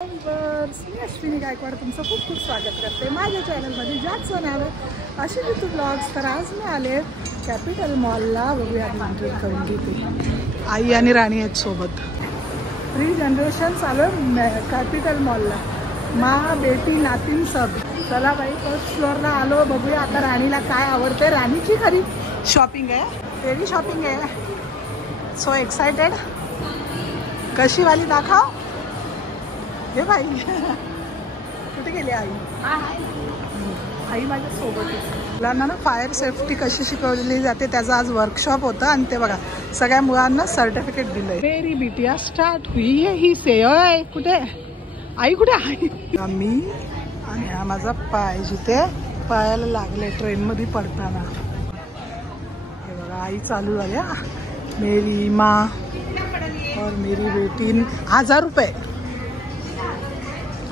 मी अश्विनी गायकवाड तुमचं खूप खूप स्वागत करते माझ्या चॅनलमध्ये, ज्याचं नाव आहे अश्विनी ब्लॉग्स। तर आज मी आले कॅपिटल मॉलला, बघूया एंट्री करून घेते। आई आणि राणी आहेत सोबत, 3 जनरेशन चालू आहे कॅपिटल मॉलला, माँ बेटी नातीन सब। चला बाई, फर्स्ट फ्लोअरला आलो, बघूया आता राणीला काय आवडते। राणीची खरी शॉपिंग आहे, तेरी शॉपिंग आहे। सो एक्साइटेड, कशी वाली दाखव हे बाई। कुठे गेली आई? आई माझ्या सोबत आहे। मुलांना ना फायर सेफ्टी कशी शिकवली जाते त्याचा आज वर्कशॉप होता, आणि ते बघा सगळ्या मुलांना सर्टिफिकेट दिलंय। मेरी बिटिया स्टार्ट हुई है ही से। ओय कुठे आई, कुठे आई? मी आणि हा माझा पाय जिथे पायाला लागले ट्रेन मध्ये पडताना, हे बघा आई चालू झाली। मेरी माँ और मेरी बेटी 1000 रुपये।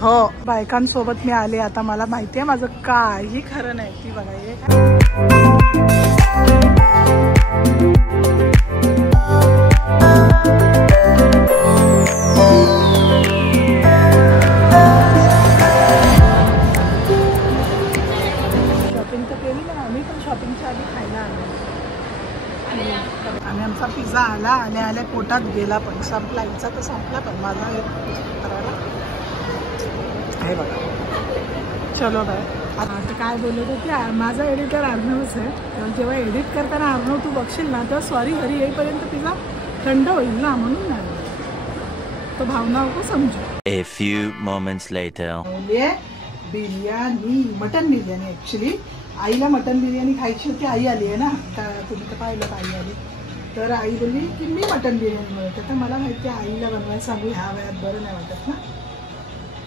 हो, बायकांसोबत मी आले। आता मला माहिती आहे माझं काही खरं नाही। ती बघा हे शॉपिंग तर केली ना आम्ही, पण शॉपिंगच्या आधी खायला आलो आणि आमचा पिझ्झा आला, आल्या आल्या पोटात गेला, पण संपला। इचा तर संपला, पण माझा करायला हे बघा। चलो बाय। आता काय बोलत होती, माझा एडिटर अर्णवच आहे, तर जेव्हा एडिट करताना अर्णव तू बघशील ना तर सॉरी घरी येईपर्यंत पिझ्झा थंड होईल ना, म्हणून नाही तो भावना नको समजू। A few moments later. Biryani, mutton biryani. Actually आईला मटन बिर्याणी खायची होती, आई आली आहे ना, तुम्ही तर पाहिलं आई आली, तर आई बोलली की मी मटन बिर्याणी बनवते। तर मला माहिती आहे आईला बनवायला सांगू, ह्या वयात बरं नाही वाटत ना।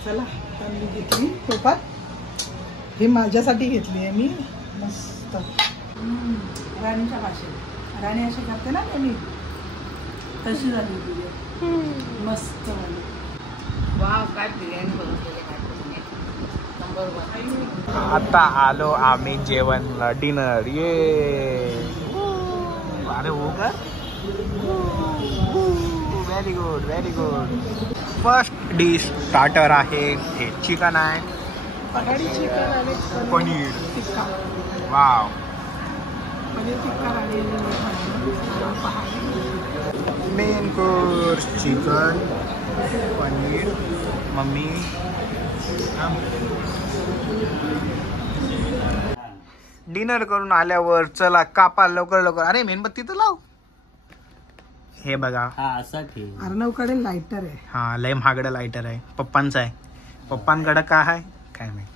चला आता मी घेतली तोपात, ही माझ्यासाठी घेतली आहे मी, मस्त राणीच्या भाषेत। राणी अशी करते ना मी, तशी झाली बिर्याणी, मस्त झाली। वाव, काय बिर्याणी बनवते नंबर 1। आता आलो आम्ही जेवणला, डिनर। ये अरे हो का, very good very good. First dish starter आहे, हे चिकन आहे, पहाडी चिकन आणि पनीर टिक्का। वाव, पनीर टिक्का आणि main course chicken paneer. Mummy dinner करून आल्यावर चला कापा लवकर लवकर। अरे मेणबत्ती तर लाव। हे बघा, अर्णवकडे लायटर आहे। हा लय महागडं लायटर आहे, पप्पांचा आहे। पप्पांकडे काय आहे काय माहिती।